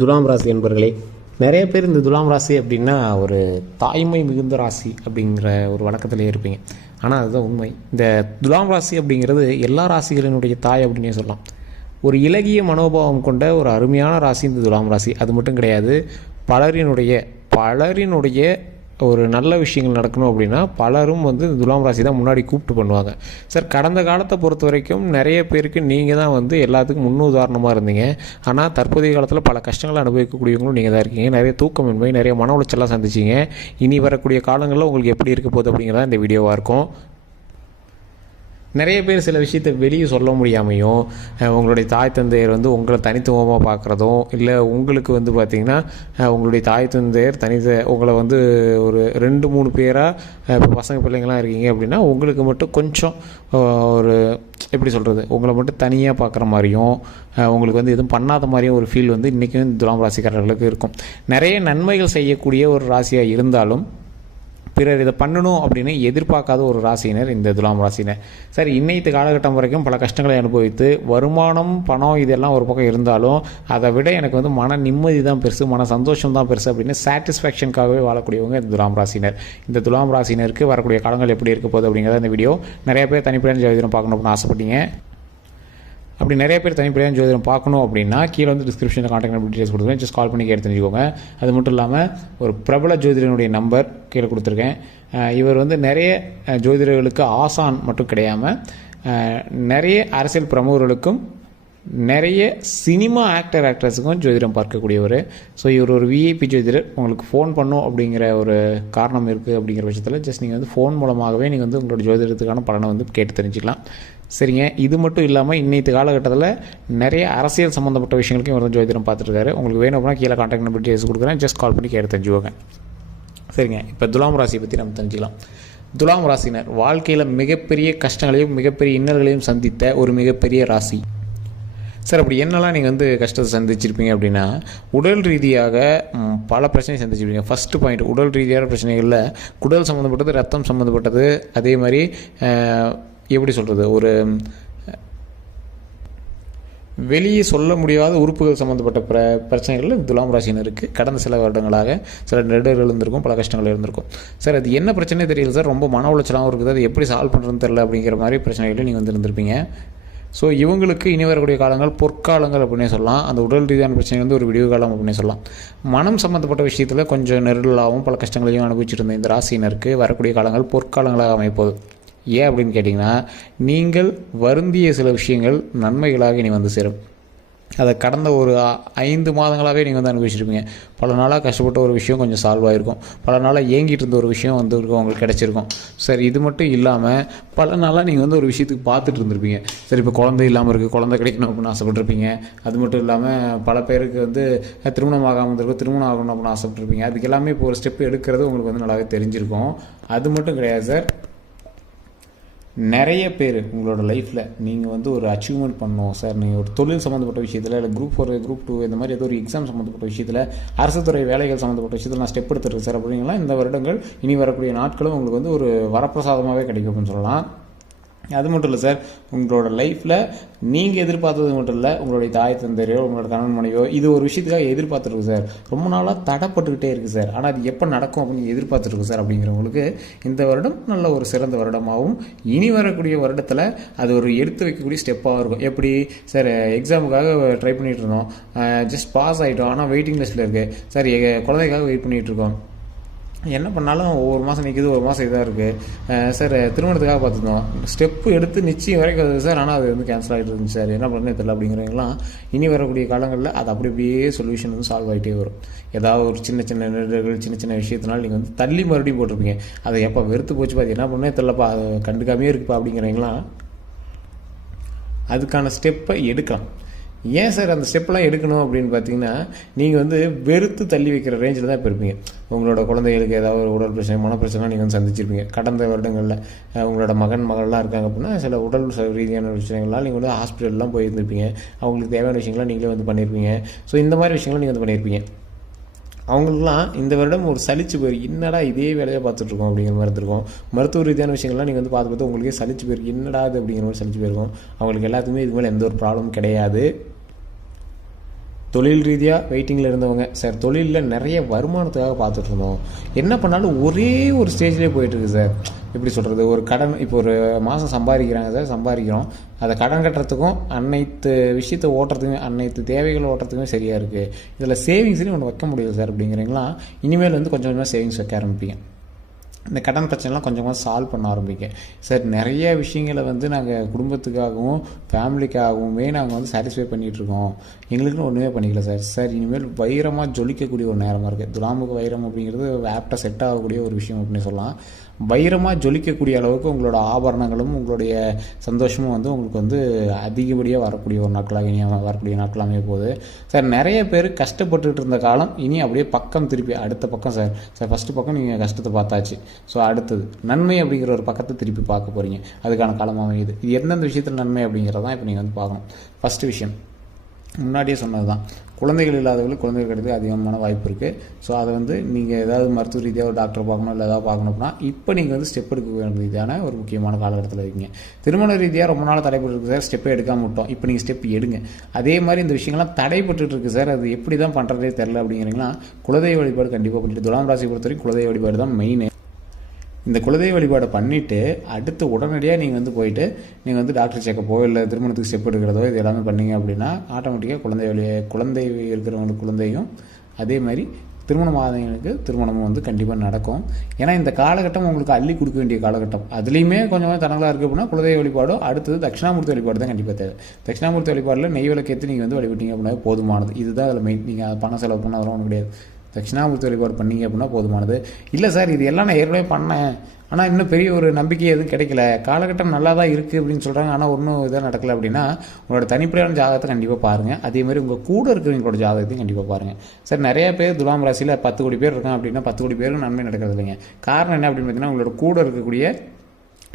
துலாம் ராசி என்பர்களே, நிறைய பேர் இந்த துலாம் ராசி அப்படின்னா ஒரு தாய்மை மிகுந்த ராசி அப்படிங்கிற ஒரு வழக்கத்திலே இருப்பீங்க. ஆனால் அதுதான் உண்மை. இந்த துலாம் ராசி அப்படிங்கிறது எல்லா ராசிகளினுடைய தாய் அப்படின்னே சொல்லலாம். ஒரு இலகிய மனோபாவம் கொண்ட ஒரு அருமையான ராசி இந்த துலாம் ராசி. அது மட்டும் கிடையாது, பலரினுடைய ஒரு நல்ல விஷயங்கள் நடக்கணும் அப்படின்னா பலரும் வந்து துலாம் ராசி தான் முன்னாடி கூப்பிட்டு பண்ணுவாங்க. சார், கடந்த காலத்தை பொறுத்த வரைக்கும் நிறைய பேருக்கு நீங்கள் தான் வந்து எல்லாத்துக்கும் முன்னுதாரணமாக இருந்தீங்க. ஆனால் தற்போதைய காலத்தில் பல கஷ்டங்களை அனுபவிக்கக்கூடியவங்களும் நீங்கள் தான் இருக்கீங்க. நிறைய தூக்கமின்மை, நிறைய மன உளைச்சலாம் சந்திச்சிங்க. இனி வரக்கூடிய காலங்களில் உங்களுக்கு எப்படி இருக்க போகுது அப்படிங்கிறதா இந்த வீடியோவாக இருக்கும். நிறைய பேர் சில விஷயத்தை வெளியே சொல்ல முடியாமையும், உங்களுடைய தாய் தந்தையர் வந்து உங்களை தனித்துவமாக பார்க்குறதும், இல்லை உங்களுக்கு வந்து பார்த்திங்கன்னா உங்களுடைய தாய் தந்தையர் உங்களை வந்து ஒரு 2-3 பேராக இப்போ பசங்க பிள்ளைங்களாம் இருக்கீங்க அப்படின்னா உங்களுக்கு மட்டும் கொஞ்சம் ஒரு எப்படி சொல்கிறது, உங்களை மட்டும் தனியாக பார்க்குற மாதிரியும், உங்களுக்கு வந்து எதுவும் பண்ணாத மாதிரியும் ஒரு ஃபீல் வந்து இன்றைக்கும் துலாம் ராசிக்காரர்களுக்கு இருக்கும். நிறைய நன்மைகள் செய்யக்கூடிய ஒரு ராசியாக இருந்தாலும் பிறர் இதை பண்ணணும் அப்படின்னு எதிர்பார்க்காத ஒரு ராசியினர் இந்த துலாம் ராசினர். சரி, இன்னைக்கு காலகட்டம் வரைக்கும் பல கஷ்டங்களை அனுபவித்து வருமானம், பணம் இதெல்லாம் ஒரு பக்கம் இருந்தாலும் அதை விட எனக்கு வந்து மன நிம்மதி தான் பெருசு, மன சந்தோஷம் தான் பெருசு அப்படின்னு சாட்டிஸ்ஃபேக்ஷனுக்காகவே வாழக்கூடியவங்க இந்த துலாம் ராசினர். இந்த துலாம் ராசினருக்கு வரக்கூடிய காலங்கள் எப்படி இருக்க போகுது அப்படிங்கிறத இந்த வீடியோ. நிறைய பேர் தனிப்படையான ஜோதிடம் பார்க்கணும் அப்படின்னு ஆசைப்பட்டீங்க. அப்படி நிறைய பேர் தனிப்படையான ஜோதிடம் பார்க்கணும் அப்படின்னா கீழே வந்து டிஸ்கிரிப்ஷனில் கான்டாக்ட் நம்பர் டீட்டெயில்ஸ் கொடுத்துருக்கேன். ஜஸ்ட் கால் பண்ணி கேட்டு தெரிஞ்சுக்கோங்க. அது மட்டும் இல்லாமல் ஒரு பிரபல ஜோதிடனுடைய நம்பர் கீழே கொடுத்துருக்கேன். இவர் வந்து நிறைய ஜோதிடர்களுக்கு ஆசான் மட்டும் கிடையாமல் நிறைய அரசியல் பிரமுகர்களுக்கும் நிறைய சினிமா ஆக்டர்ஸுக்கும் ஜோதிடம் பார்க்கக்கூடியவர். ஸோ இவர் ஒரு விஐபி ஜோதிடர். உங்களுக்கு ஃபோன் பண்ணும் அப்படிங்கிற ஒரு காரணம் இருக்குது அப்படிங்கிற பட்சத்தில் ஜஸ்ட் நீங்கள் வந்து ஃபோன் மூலமாகவே நீங்கள் வந்து உங்களோட ஜோதிடத்துக்கான பலனை வந்து கேட்டு தெரிஞ்சுக்கலாம். சரிங்க, இது மட்டும் இல்லாமல் இன்னைக்கு காலகட்டத்தில் நிறைய அரசியல் சம்மந்தப்பட்ட விஷயங்களுக்கும் இவர் ஜோதிடம் பார்த்துருக்காரு. உங்களுக்கு வேணும் அப்படின்னா கீழே கான்டாக்ட் நம்பர் டீட்டெயில்ஸ் கொடுக்குறேன். ஜஸ்ட் கால் பண்ணி கேட்டு தெரிஞ்சுக்கோங்க. சரிங்க, இப்போ துலாம் ராசியை பற்றி நம்ம தெரிஞ்சுக்கலாம். துலாம் ராசினர் வாழ்க்கையில் மிகப்பெரிய கஷ்டங்களையும் மிகப்பெரிய இன்னல்களையும் சந்தித்த ஒரு மிகப்பெரிய ராசி. சார், அப்படி என்னெல்லாம் நீங்கள் வந்து கஷ்டத்தை சந்திச்சிருப்பீங்க அப்படின்னா, உடல் ரீதியாக பல பிரச்சனை சந்திச்சிருப்பீங்க. ஃபஸ்ட்டு பாயிண்ட், உடல் ரீதியான பிரச்சனைகளில் குடல் சம்மந்தப்பட்டது, ரத்தம் சம்மந்தப்பட்டது, அதே மாதிரி எப்படி சொல்கிறது, ஒரு வெளியே சொல்ல முடியாத உறுப்புகள் சம்மந்தப்பட்ட பிரச்சனைகளில் துலாம் ராசினருக்கு கடந்த சில வருடங்களாக சில நெடுகள் இருந்திருக்கும், பல கஷ்டங்கள் இருந்திருக்கும். சார், அது என்ன பிரச்சனையே தெரியல சார், ரொம்ப மன உளைச்சலாகவும் இருக்குது, அது எப்படி சால்வ் பண்ணுறதுன்னு தெரியல அப்படிங்கிற மாதிரி பிரச்சனைகளை நீங்கள் வந்து இருந்திருப்பீங்க. ஸோ இவங்களுக்கு இனி வரக்கூடிய காலங்கள் பொற்காலங்கள் அப்படின்னே சொல்லலாம். அந்த உடல் ரீதியான பிரச்சனை வந்து ஒரு விடிவு காலம் அப்படின்னே சொல்லலாம். மனம் சம்மந்தப்பட்ட விஷயத்தில் கொஞ்சம் நெருடலாகவும் பல கஷ்டங்களையும் அனுபவிச்சிருந்த இந்த ராசியினருக்கு வரக்கூடிய காலங்கள் பொற்காலங்களாக அமைப்போது. ஏன் அப்படின்னு கேட்டிங்கன்னா, நீங்கள் வருந்திய சில விஷயங்கள் நன்மைகளாக இனி வந்து சேரும். அதை கடந்த ஒரு 5 மாதங்களாகவே நீங்கள் வந்து அனுபவிச்சிருப்பீங்க. பல நாளாக கஷ்டப்பட்ட ஒரு விஷயம் கொஞ்சம் சால்வ் ஆகிருக்கும். பல நாளாக ஏங்கிட்டு இருந்த ஒரு விஷயம் வந்து உங்களுக்கு கிடச்சிருக்கும். சரி, இது மட்டும் இல்லாமல் பல நாளாக நீங்கள் வந்து ஒரு விஷயத்துக்கு பார்த்துட்டு இருந்திருப்பீங்க. சரி, இப்போ குழந்தை இல்லாமல் இருக்குது, குழந்தை கிடைக்கணும் அப்படின்னு ஆசைப்பட்டிருப்பீங்க. அது மட்டும் இல்லாமல் பல பேருக்கு வந்து திருமணம் ஆகாமல் இருந்திருக்கும், திருமணம் ஆகணும் அப்படின்னு ஆசைப்பட்டிருப்பீங்க. அதுக்கு எல்லாமே இப்போ ஒரு ஸ்டெப் எடுக்கிறது உங்களுக்கு வந்து நல்லாவே தெரிஞ்சிருக்கும். அது மட்டும் கிடையாது சார், நிறைய பேர் உங்களோட லைஃப்பில் நீங்கள் வந்து ஒரு அச்சீவ்மெண்ட் பண்ணணும் சார், நீங்கள் ஒரு தொழில் சம்மந்தப்பட்ட விஷயத்தில், இல்லை குரூப் 4 குரூப் 2 இந்த மாதிரி ஏதோ ஒரு எக்ஸாம் சம்மந்தப்பட்ட விஷயத்தில், அரசு துறை வேலைகள் சம்மந்தப்பட்ட விஷயத்தில் நான் ஸ்டெப் எடுத்துருக்கு சார் அப்படிங்களா, இந்த வருடங்கள் இனி வரக்கூடிய நாட்களும் உங்களுக்கு வந்து ஒரு வரப்பிரசாதமாகவே கிடைக்கும் அப்படின்னு சொல்லலாம். அது மட்டும் இல்லை சார், உங்களோட லைஃப்பில் நீங்கள் எதிர்பார்த்தது மட்டும் இல்லை, உங்களுடைய தாய் தந்தையோ உங்களோட கணவன் மனைவியோ இது ஒரு விஷயத்துக்காக எதிர்பார்த்துருக்கு சார், ரொம்ப நாளாக தடைப்பட்டுக்கிட்டே இருக்குது சார், ஆனால் அது எப்போ நடக்கும் அப்படின்னு எதிர்பார்த்துருக்கு சார் அப்படிங்கிறவங்களுக்கு இந்த வருடம் நல்ல ஒரு சிறந்த வருடமாகவும், இனி வரக்கூடிய வருடத்தில் அது ஒரு எடுத்து வைக்கக்கூடிய ஸ்டெப்பாகவும் இருக்கும். எப்படி சார், எக்ஸாமுக்காக ட்ரை பண்ணிகிட்டு இருந்தோம், ஜஸ்ட் பாஸ் ஆகிட்டோம், ஆனால் வெயிட்டிங் லிஸ்ட்டில் இருக்குது சார், குழந்தைக்காக வெயிட் பண்ணிகிட்ருக்கோம், என்ன பண்ணாலும் ஒவ்வொரு மாதம் நிற்கிது, ஒரு மாதம் இதாக இருக்குது சார், திருமணத்துக்காக பார்த்துருந்தோம், ஸ்டெப்பு எடுத்து நிச்சயம் வரைக்கும் வருது சார், ஆனால் அது வந்து கேன்சல் ஆகிட்டு இருந்துச்சு சார், என்ன பண்ணுறது தெரியல அப்படிங்கிறவங்களாம் இனி வரக்கூடிய காலங்களில் அது அப்படி அப்படியே சொல்யூஷன் வந்து சால்வ் ஆகிட்டே வரும். ஏதாவது ஒரு சின்ன சின்ன நெருடர்கள், சின்ன சின்ன விஷயத்தினால நீங்கள் வந்து தள்ளி மறுபடியும் போட்டிருப்பீங்க. அதை எப்போ வெறுத்து போச்சு பார்த்து என்ன பண்ணே தெரியலப்பா, அது கண்டுக்காமே இருக்குப்பா அப்படிங்கிறவங்களாம் அதுக்கான ஸ்டெப்பை எடுக்கலாம். ஏன் சார் அந்த ஸ்டெப்லாம் எடுக்கணும் அப்படின்னு பார்த்தீங்கன்னா, நீங்கள் வந்து வெறுத்து தள்ளி வைக்கிற ரேஞ்சில் தான் இப்போ இருப்பீங்க. உங்களோட குழந்தைகளுக்கு ஏதாவது ஒரு உடல் பிரச்சனை, மனப்பிரச்சனை நீங்கள் வந்து சந்திச்சிருப்பீங்க. கடந்த வருடங்களில் உங்களோட மகள்லாம் இருக்காங்க அப்படின்னா சில உடல் ரீதியான விஷயங்கள்லாம் நீங்கள் வந்து ஹாஸ்பிட்டல்லாம் போயிருந்துருப்பீங்க. அவங்களுக்கு தேவையான விஷயங்கள்லாம் நீங்களே வந்து பண்ணியிருப்பீங்க. ஸோ இந்த மாதிரி விஷயங்கள்லாம் நீங்கள் வந்து பண்ணியிருப்பீங்க. அவங்களுக்குலாம் இந்த வருடம் ஒரு சலிச்சு போயிருக்கு, என்னடா இதே வேலையை பார்த்துட்ருக்கோம் அப்படிங்கிற மாதிரி இருந்திருக்கும். மருத்துவ ரீதியான விஷயங்கள்லாம் நீங்கள் வந்து பார்த்து உங்களுக்கே சலிச்சு போயிருக்கு, என்னடா அது அப்படிங்கிற மாதிரி சலிச்சு போயிருக்கும். அவங்களுக்கு எல்லாத்துக்குமே இது மேலே எந்த ஒரு ப்ராப்ளமும் கிடையாது. தொழில் ரீதியாக வெயிட்டிங்கில் இருந்தவங்க, சார் தொழிலில் நிறைய வருமானத்துக்காக பார்த்துட்டு இருந்தோம், என்ன பண்ணாலும் ஒரே ஒரு ஸ்டேஜ்லேயே போயிட்டுருக்கு சார். எப்படி சொல்கிறது, ஒரு கடன் இப்போ ஒரு மாதம் சம்பாதிக்கிறாங்க சார், சம்பாதிக்கிறோம், அதை கடன் கட்டுறதுக்கும் அனைத்து விஷயத்தை ஓட்டுறதுக்கும் அனைத்து தேவைகளை ஓட்டுறதுக்குமே சரியாக இருக்குது. இதில் சேவிங்ஸ்னு ஒன்று வைக்க முடியல சார் அப்படிங்கிறீங்களா, இனிமேல் வந்து கொஞ்சம் கொஞ்சமாக சேவிங்ஸ் வைக்க ஆரம்பிப்பீங்க. இந்த கடன் பிரச்சனைலாம் கொஞ்சம் கொஞ்சம் சால்வ் பண்ண ஆரம்பிக்க சார். நிறைய விஷயங்களை வந்து நாங்கள் குடும்பத்துக்காகவும் ஃபேமிலிக்காகவுமே நாங்கள் வந்து சாட்டிஸ்ஃபை பண்ணிகிட்ருக்கோம், எங்களுக்குன்னு ஒன்றுமே பண்ணிக்கல சார். சார் இனிமேல் வைரமாக ஜொலிக்கக்கூடிய ஒரு நேரமாக இருக்குது. துலாமுக வைரம் அப்படிங்கிறது ஆப்டாக செட் ஆகக்கூடிய ஒரு விஷயம் அப்படின்னு சொல்லலாம். வைரமாக ஜொலிக்கக்கூடிய அளவுக்கு உங்களோட ஆபரணங்களும் உங்களுடைய சந்தோஷமும் வந்து உங்களுக்கு வந்து அதிகப்படியாக வரக்கூடிய ஒரு நாட்களாக இனி வரக்கூடிய நாட்கள் அமைய போகுது சார். நிறைய பேர் கஷ்டப்பட்டுட்டு இருந்த காலம் இனி அப்படியே பக்கம் திருப்பி அடுத்த பக்கம் சார். சார் ஃபஸ்ட்டு பக்கம் நீங்கள் கஷ்டத்தை பார்த்தாச்சு, ஸோ அடுத்தது நன்மை அப்படிங்கிற ஒரு பக்கத்தை திருப்பி பார்க்க போகிறீங்க, அதுக்கான காலம் அமையுது. இது எந்தெந்த விஷயத்தில் நன்மை அப்படிங்கிறதான் இப்போ நீங்கள் வந்து பார்க்கணும். ஃபஸ்ட்டு விஷயம் முன்னாடியே சொன்னது தான், குழந்தைகள் இல்லாதவங்களுக்கு குழந்தைகள் கிடையாது அதிகமான வாய்ப்பு இருக்குது. ஸோ அதை வந்து நீங்கள் ஏதாவது மருத்துவ ரீதியாக ஒரு டாக்டர் பார்க்கணும் இல்லை ஏதாவது பார்க்கணும் அப்படின்னா இப்போ நீங்கள் வந்து ஸ்டெப் எடுக்க வேண்டியதான ஒரு முக்கியமான காலகட்டத்தில் இருக்கீங்க. திருமண ரீதியாக ரொம்ப நாள் தடைப்பட்டு இருக்குது சார், ஸ்டெப்பை எடுக்காம விட்டோம், இப்போ நீங்கள் ஸ்டெப் எடுங்க. அதே மாதிரி இந்த விஷயங்கள்லாம் தடைப்பட்டு இருக்குது சார், அது எப்படி தான் பண்ணுறதே தெரில அப்படிங்கிறீங்களா, குலதெய்வ வழிபாடு கண்டிப்பாக பண்ணிட்டு, துலாம் ராசி பொறுத்த வரைக்கும் குலதெய்வ வழிபாடு தான் மெயின். இந்த குலதெய்வ வழிபாடை பண்ணிவிட்டு அடுத்து உடனடியாக நீங்கள் வந்து போயிட்டு நீங்கள் வந்து டாக்டர் செக்கப்போ இல்லை திருமணத்துக்கு ஸ்டெப் எடுக்கிறதோ இது எல்லாமே பண்ணிங்க அப்படின்னா ஆட்டோமேட்டிக்காக குழந்தை இருக்கிறவங்களுக்கு குழந்தையும் அதே மாதிரி திருமணம் ஆதவங்களுக்கு திருமணமும் வந்து கண்டிப்பாக நடக்கும். ஏன்னா இந்த காலகட்டம் உங்களுக்கு அள்ளி கொடுக்க வேண்டிய காலகட்டம். அதுலேயுமே கொஞ்சம் தடங்களாக இருக்குது அப்படின்னா குலதெய்வ வழிபாடோ அடுத்தது தட்சிணாமூர்த்தி வழிபாடு தான் கண்டிப்பாக தேவை. தட்சிணாமூர்த்தி வழிபாடில் நெய் விளக்கேற்றி நீங்கள் வந்து வழிபட்டீங்க அப்படின்னா போதுமானது. இதுதான் அதில் மெயின். நீங்கள் பணம் செலவு பண்ணால் அதெல்லாம் ஒன்றும் கிடையாது. தட்சிணாமூர்த்தி வழிபாடு பண்ணிங்க அப்படின்னா போதுமானது. இல்லை சார் இது எல்லாம் நான் ஏற்கனவே பண்ணேன், ஆனால் இன்னும் பெரிய ஒரு நம்பிக்கை எதுவும் கிடைக்கல, காலகட்டம் நல்லா தான் இருக்குது அப்படின்னு சொல்கிறாங்க, ஆனால் ஒன்றும் இதாக நடக்கலை அப்படின்னா உங்களோட தனிப்படையான ஜாதகத்தை கண்டிப்பாக பாருங்கள். அதேமாதிரி உங்கள் கூட இருக்கிறவங்களோட ஜாதகத்தையும் கண்டிப்பாக பாருங்கள். சார் நிறைய பேர் துலாம் ராசியில் 10 கோடி பேர் இருக்காங்க அப்படின்னா 10 கோடி பேருக்கு நன்மை நடக்கிறது இல்லைங்க. காரணம் என்ன அப்படின்னு பார்த்தீங்கன்னா உங்களோட கூட இருக்கக்கூடிய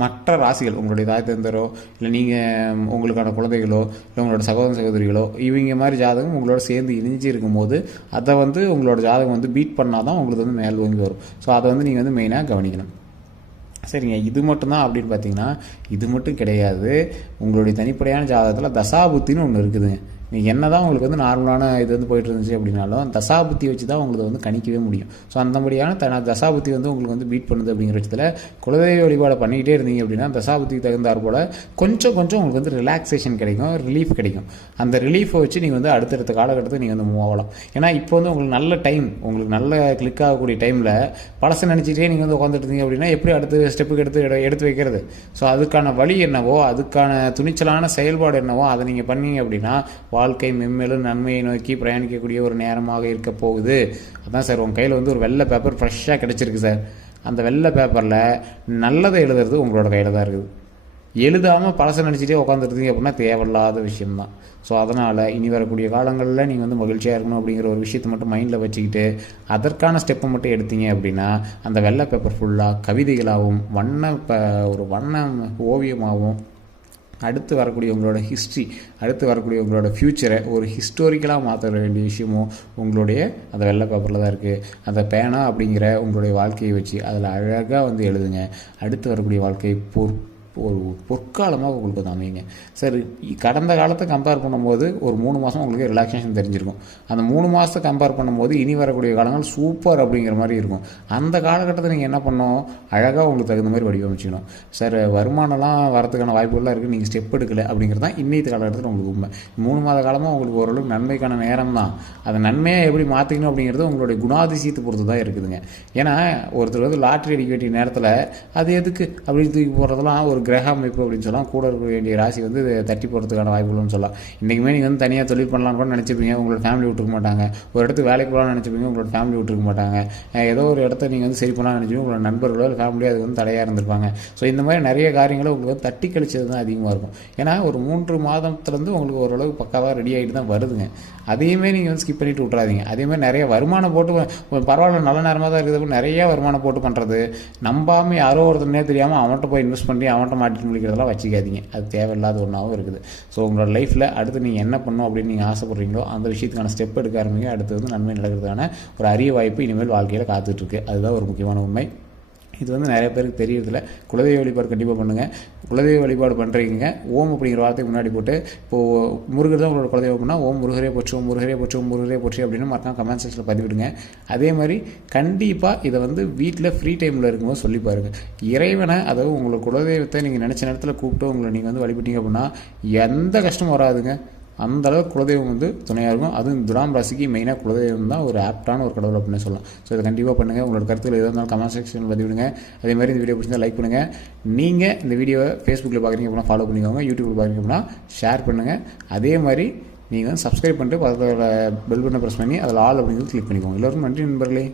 மற்ற ராசிகள், உங்களுடைய தாய் தந்தரோ இல்லை நீங்கள் உங்களுக்கான குழந்தைகளோ இல்லை உங்களோட சகோதர சகோதரிகளோ இவங்க மாதிரி ஜாதகம் உங்களோட சேர்ந்து இணைஞ்சு இருக்கும்போது அதை வந்து உங்களோட ஜாதகம் வந்து பீட் பண்ணால் தான் உங்களுக்கு வந்து மேல் ஓங்கி வரும். ஸோ அதை வந்து நீங்கள் வந்து மெயினாக கவனிக்கணும். சரிங்க, இது மட்டும்தான் அப்படின்னு பார்த்தீங்கன்னா இது மட்டும் கிடையாது. உங்களுடைய தனிப்படையான ஜாதகத்தில் தசாபுத்தின்னு ஒன்று இருக்குதுங்க. நீங்கள் என்ன தான் உங்களுக்கு வந்து நார்மலான இது வந்து போயிட்டு இருந்துச்சு அப்படின்னாலும் தசாபுத்தி வச்சு தான் உங்களுக்கு வந்து கணிக்கவே முடியும். ஸோ அந்தபடியான தசாபுத்தி வந்து உங்களுக்கு வந்து பீட் பண்ணுது அப்படிங்கிற பட்சத்தில் குலதெய்வ வழிபாடு பண்ணிக்கிட்டே இருந்தீங்க அப்படின்னா தசாபுத்திக்கு தகுந்தாற் போல் கொஞ்சம் உங்களுக்கு வந்து ரிலாக்ஸேஷன் கிடைக்கும், ரிலீஃப் கிடைக்கும். அந்த ரிலீஃபை வச்சு நீங்கள் வந்து அடுத்தடுத்த காலகட்டத்தில் நீங்கள் வந்து மூவ் ஆகலாம். ஏன்னா இப்போ வந்து உங்களுக்கு நல்ல டைம், உங்களுக்கு நல்ல கிளிக் ஆகக்கூடிய டைமில் பழசை நினச்சிட்டே நீங்கள் வந்து உட்காந்துட்டு இருந்தீங்க அப்படின்னா எப்படி அடுத்த ஸ்டெப்புக்கு எடுத்து வைக்கிறது? ஸோ அதுக்கான வழி என்னவோ அதுக்கான துணிச்சலான செயல்பாடு என்னவோ அதை நீங்கள் பண்ணீங்க அப்படின்னா வாழ்க்கை மென்மேலும் நன்மையை நோக்கி பிரயாணிக்கக்கூடிய ஒரு நேரமாக இருக்க போகுது. அதான் சார் உங்கள் கையில் வந்து ஒரு வெள்ளை பேப்பர் ஃப்ரெஷ்ஷாக கிடச்சிருக்கு சார். அந்த வெள்ளை பேப்பரில் நல்லதை எழுதுறது உங்களோட கையில் தான் இருக்குது. எழுதாமல் பழசை நினச்சிட்டே உட்காந்துருந்தீங்க அப்படின்னா தேவையில்லாத விஷயம்தான். ஸோ அதனால் இனி வரக்கூடிய காலங்களில் நீங்கள் வந்து மகிழ்ச்சியாக இருக்கணும் அப்படிங்கிற ஒரு விஷயத்தை மட்டும் மைண்டில் வச்சுக்கிட்டு அதற்கான ஸ்டெப்பை மட்டும் எடுத்தீங்க அப்படின்னா அந்த வெள்ளை பேப்பர் ஃபுல்லாக கவிதைகளாகவும் ஒரு வண்ண ஓவியமாகவும் அடுத்து வரக்கூடிய உங்களோட ஹிஸ்ட்ரி, அடுத்து வரக்கூடிய உங்களோட ஃப்யூச்சரை ஒரு ஹிஸ்டோரிக்கலாக மாற்ற வேண்டிய விஷயமும் உங்களுடைய அந்த வெள்ளை பேப்பரில் தான் இருக்குது. அந்த பேனா அப்படிங்கிற உங்களுடைய வாழ்க்கையை வச்சு அதில் அழகாக வந்து எழுதுங்க. அடுத்து வரக்கூடிய வாழ்க்கை ஒரு பொற்காலமாக உங்களுக்கு வந்து அமையுங்க. சார் கடந்த காலத்தை கம்பேர் பண்ணும்போது ஒரு 3 மாதம் உங்களுக்கு ரிலாக்ஸேஷன் தெரிஞ்சிருக்கும். அந்த 3 மாதத்தை கம்பேர் பண்ணும்போது இனி வரக்கூடிய காலங்கள் சூப்பர் அப்படிங்கிற மாதிரி இருக்கும். அந்த காலகட்டத்தை நீங்கள் என்ன பண்ணணும், அழகாக உங்களுக்கு தகுந்த மாதிரி வடிவமைச்சிக்கணும். சார் வருமானம்லாம் வரதுக்கான வாய்ப்புகள்லாம் இருக்குது, நீங்கள் ஸ்டெப் எடுக்கலை அப்படிங்கிறது தான் இன்னைக்கு காலகட்டத்தில் உங்களுக்கு உண்மை. 3 மாத காலமாக உங்களுக்கு ஓரளவுக்கு நன்மைக்கான நேரம் தான். அதை நன்மையாக எப்படி மாற்றிக்கணும் அப்படிங்கிறது உங்களுடைய குணாதிசயத்தை பொறுத்து தான் இருக்குதுங்க. ஏன்னா ஒருத்தர் வந்து லாட்ரி அடிக்க வேண்டிய நேரத்தில் அது எதுக்கு அப்படின்னு தூக்கி போகிறதுலாம் ஒரு கிரக அமைப்பு அப்படின்னு சொல்லலாம். கூட இருக்க வேண்டிய ராசி வந்து தட்டி போகிறதுக்கான வாய்ப்புகள்னு சொல்லலாம். இன்றைக்குமே நீங்கள் வந்து தனியாக தொழில் பண்ணலான்னு கூட நினச்சிப்பீங்க, உங்களோட ஃபேமிலி விட்டுருக்க மாட்டாங்க. ஒரு இடத்துக்கு வேலைக்கு போகலான்னு நினச்சிப்பீங்க, உங்களோட ஃபேமிலி விட்டுருக்க மாட்டாங்க. ஏதோ ஒரு இடத்த நீங்கள் வந்து சரி பண்ணலாம்னு நினச்சிப்பீங்க, உங்களோட நண்பர்களோ இல்லை ஃபேமிலியோ அது வந்து தடையாக இருந்திருப்பாங்க. ஸோ இந்த மாதிரி நிறைய காரியங்களும் உங்களுக்கு வந்து தட்டி கழிச்சது தான் அதிகமாக இருக்கும். ஏன்னா ஒரு 3 மாதத்துலேருந்து உங்களுக்கு ஓரளவுக்கு பக்காவாக ரெடி ஆகிட்டு தான் வருதுங்க. அதையுமே நீங்கள் வந்து ஸ்கிப் பண்ணிவிட்டு விட்றாதீங்க. அதேமாதிரி நிறைய வருமானம் போட்டு பரவாயில்ல நல்ல நேரமாக தான் இருக்குது, நிறைய வருமானம் போட்டு பண்ணுறது, நம்பாமல் யாரோ ஒருத்தனே தெரியாமல் அவன்கிட்ட போய் இன்வெஸ்ட் பண்ணி அவன்கிட்ட மாட்டிட்டு முடிக்கிறதெல்லாம் வச்சுக்காதீங்க. அது தேவையில்லாத ஒன்றாகவும் இருக்குது. ஸோ உங்களோட லைஃப்பில் அடுத்து நீங்கள் என்ன பண்ணணும் அப்படின்னு நீங்கள் ஆசைப்படுறீங்களோ அந்த விஷயத்துக்கான ஸ்டெப் எடுக்க ஆரம்பிங்க. அடுத்து வந்து நன்மை நடக்கிறதுக்கான ஒரு அரிய வாய்ப்பு இனிமேல் வாழ்க்கையில் காத்துட்ருக்கு. அதுதான் ஒரு முக்கியமான உண்மை. இது வந்து நிறைய பேருக்கு தெரியறதில்ல. குலதெய்வ வழிபாடு கண்டிப்பாக பண்ணுங்கள். குலதெய்வ வழிபாடு பண்ணுறீங்க, ஓம் அப்படிங்கிற வார்த்தைக்கு முன்னாடி போட்டு, இப்போது முருகர் தான் உங்களோட குலதெய்வம் பண்ணால் ஓம் முருகரே போற்றி, ஓம் முருகரே போற்றி, ஓம் முருகரே போற்றி அப்படின்னு மறக்காம கமெண்ட் செக்ஷனில் பதிவிடுங்க. அதே மாதிரி கண்டிப்பாக இதை வந்து வீட்டில் ஃப்ரீ டைமில் இருக்கும்போது சொல்லி பாருங்கள். இறைவனை, அதாவது உங்களோட குலதெய்வத்தை நீங்கள் நினச்ச நேரத்தில் கூப்பிட்டு உங்களை நீங்கள் வந்து வழிபட்டீங்க அப்படின்னா எந்த கஷ்டமும் வராதுங்க. அந்த அளவுக்கு குலதெய்வம் வந்து துணையாக இருக்கும். அதுவும் துலாம் ராசிக்கு மெயினாக குலதெய்வம் தான் ஒரு ஆப்டான ஒரு கடவுள் அப்படின்னு சொல்லலாம். ஸோ இதை கண்டிப்பாக பண்ணுங்கள். உங்களோட கருத்துக்கள் எதாக இருந்தாலும் கமெண்ட் செக்ஷனில் பதிவிடுங்க. அதே மாதிரி இந்த வீடியோ பிடிச்சிருந்தா லைக் பண்ணுங்கள். நீங்கள் இந்த வீடியோவை ஃபேஸ்புக்கில் பார்க்குறீங்க அப்படின்னா ஃபாலோ பண்ணிக்கோங்க. யூடியூப்பில் பார்க்குறீங்க அப்படின்னா ஷேர் பண்ணுங்கள். அதே மாதிரி நீங்கள் வந்து சப்ஸ்கிரைப் பண்ணிட்டு பக்கத்தில் பெல் பட்டனை ப்ரெஸ் பண்ணி அதில் ஆல் அப்படிங்கிறது கிளிக் பண்ணிக்கோங்க. எல்லோருக்கும் நன்றி நண்பர்களே.